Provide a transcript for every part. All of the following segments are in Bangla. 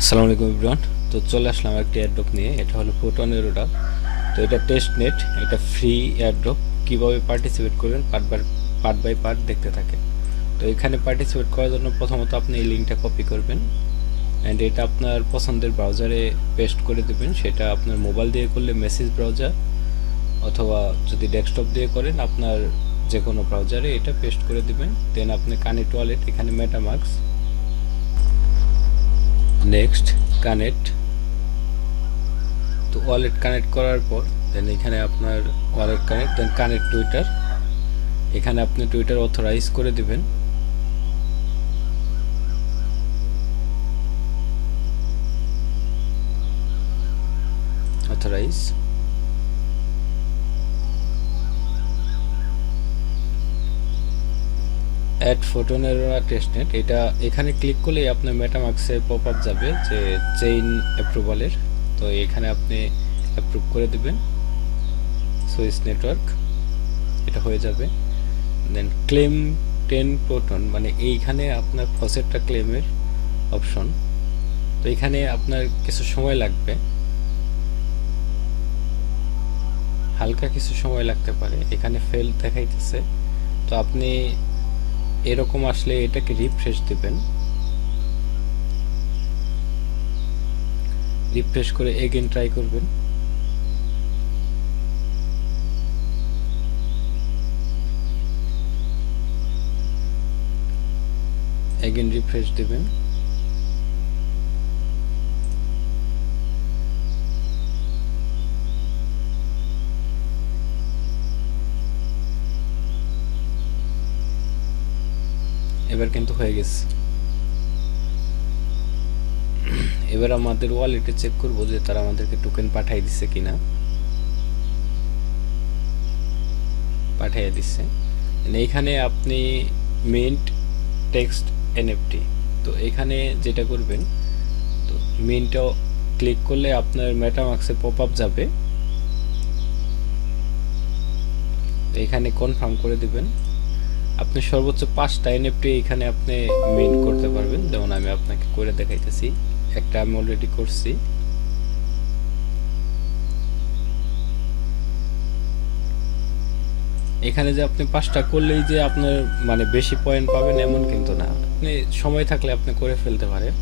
আসসালামু আলাইকুম এভরিওয়ান। তো চলে আসলাম একটি এয়ারড্রপ নিয়ে। এটা হলো প্রোটন এরোডা। তো এটা টেস্ট নেট, এটা ফ্রি এয়ারড্রপ। কিভাবে পার্টিসিপেট করবেন পার্ট বাই পার্ট দেখতে থাকেন। তো এখানে পার্টিসিপেট করার জন্য প্রথমত আপনি এই লিঙ্কটা কপি করবেন অ্যান্ড এটা আপনার পছন্দের ব্রাউজারে পেস্ট করে দেবেন। সেটা আপনার মোবাইল দিয়ে করলে মেসেজ ব্রাউজার, অথবা যদি ডেস্কটপ দিয়ে করেন আপনার যে কোনো ব্রাউজারে এটা পেস্ট করে দেবেন। দেন আপনি কানেক্ট ওয়ালেট, এখানে মেটামাস্ক, নেক্সট কানেক্ট। তো ওয়ালেট কানেক্ট করার পর দেন এখানে আপনার wallet connect, then connect Twitter. এখানে আপনি টুইটার অথরাইজ করে দিবেন। অথরাইজ, অ্যাড ফোটনের টেস্টনেট, এটা এখানে ক্লিক করলেই আপনার মেটামাক্সে পপ আপ যাবে যে চেইন অ্যাপ্রুভালের। তো এখানে আপনি অ্যাপ্রুভ করে দিবেন সুইস নেটওয়ার্ক, এটা হয়ে যাবে। দেন ক্লেম 10 প্রোটন, মানে এইখানে আপনার ফসেটটা ক্লেমের অপশন। তো এখানে আপনার কিছু সময় লাগবে, হালকা কিছু সময় লাগতে পারে। এখানে ফেল দেখাইতেছে। তো আপনি এরকম আসলে এটাকে রিফ্রেশ দিবেন, রিফ্রেশ করে এগেন ট্রাই করবেন। এগেন রিফ্রেশ দিবেন। এবার কিন্তু হয়ে গেছে। এবার আমাদের ওয়ালেটে চেক করব যে তারা আমাদেরকে টোকেন পাঠিয়ে দিচ্ছে কিনা। পাঠিয়ে দিচ্ছে। এইখানে আপনি মিন্ট টেক্সট এনএফটি, তো এখানে যেটা করবেন, তো মিন্টও ক্লিক করলে আপনার মেটামাক্সে পপ আপ যাবে। এখানে কনফার্ম করে দিবেন। আপনি সর্বোচ্চ 5টা এনএফটি এখানে আপনি মিন্ট করতে পারবেন। যেমন আমি আপনাকে করে দেখাইতেছি, একটা আমি অলরেডি করছি। এখানে যে আপনি 5টা করলেই যে আপনার মানে বেশি পয়েন্ট পাবেন এমন কিন্তু না, আপনি সময় থাকলে আপনি করে ফেলতে পারেন।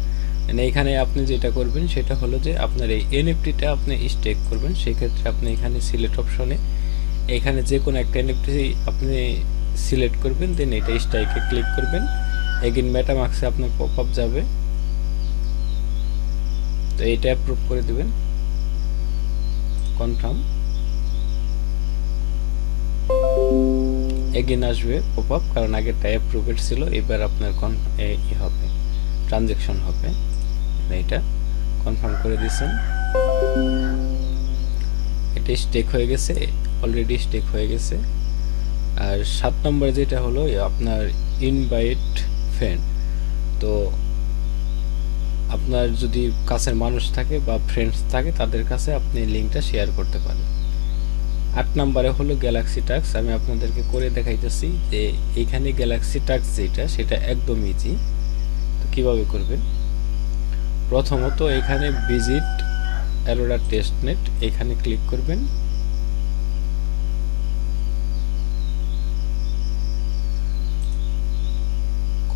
এইখানে আপনি যেটা করবেন সেটা হলো যে আপনার এই এনএফটিটা আপনি স্টেক করবেন। সেক্ষেত্রে আপনি এখানে সিলেক্ট অপশনে এখানে যে কোনো একটা এনএফটি আপনি সিলেক্ট করবেন, দেন এটা স্ট্রাইকে ক্লিক করবেন। এগেন মেটামাক্সে আপনার পপ আপ যাবে, তো এইটা অ্যাপ্রুভ করে দিবেন। কনফার্ম, এগেন আসবে পপ আপ, কারণ আগেরটা অ্যাপ্রুভেড ছিল। এবার আপনার হবে, ট্রানজ্যাকশন হবে। এটা কনফার্ম করে দিয়েছেন, এটা স্টেক হয়ে গেছে, অলরেডি স্টেক হয়ে গেছে। আর 7 নম্বরে যেটা হলো আপনার ইনভাইট ফ্রেন্ড। তো আপনার যদি কাছের মানুষ থাকে বা ফ্রেন্ডস থাকে তাদের কাছে আপনি লিঙ্কটা শেয়ার করতে পারেন। 8 নম্বরে হলো গ্যালাক্সি টাস্ক, আমি আপনাদেরকে করে দেখাইতেছি যে এইখানে গ্যালাক্সি টাস্ক যেটা সেটা একদম ইজি। তো কিভাবে করবেন, প্রথমত এখানে ভিজিট অ্যারোরা টেস্টনেট, এখানে ক্লিক করবেন।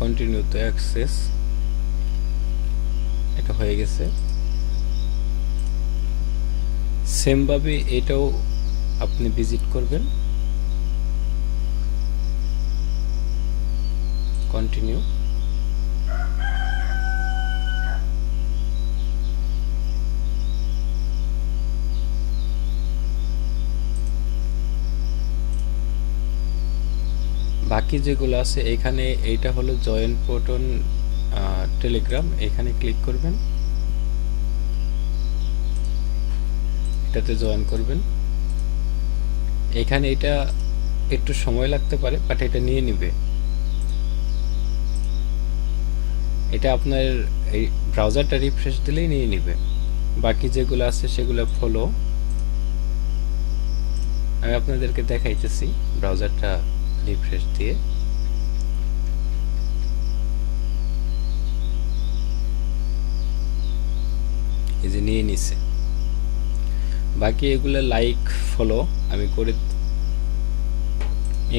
কন্টিনিউ টু অ্যাক্সেস, এটা হয়ে গেছে। সেমভাবে এটাও আপনি ভিজিট করবেন, কন্টিনিউ। বাকি যেগুলো আছে এখানে, এইটা হলো জয়েন প্রোটন টেলিগ্রাম, এখানে ক্লিক করবেন, এটাতে জয়েন করবেন। এখানে এটা একটু সময় লাগতে পারে, বাট এটা নিয়ে নিবে। এটা আপনার এই ব্রাউজারটা রিফ্রেশ দিলেই নিয়ে নিবে। বাকি যেগুলো আছে সেগুলো ফলো, আমি আপনাদেরকে দেখাইতেছি ব্রাউজারটা রিফ্রেশ দিয়ে। এই যে নিয়ে নিছে। বাকি এগুলো লাইক ফলো আমি করে।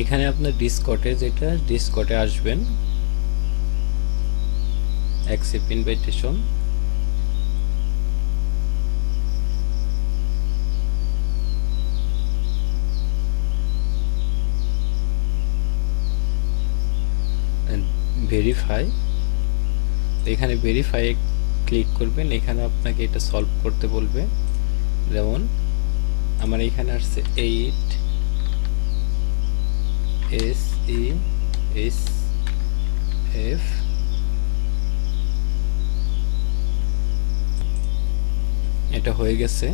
এখানে আপনার ডিসকর্ডে আসবেন, অ্যাকসেপ্ট ইনভাইটেশন, ভেরিফাই। এখানে ভেরিফাই ক্লিক করবেন। এখানে আপনাকে এটা সলভ করতে বলবে। যেমন আমার এখানে আসছে 8SESF, এটা হয়ে গেছে।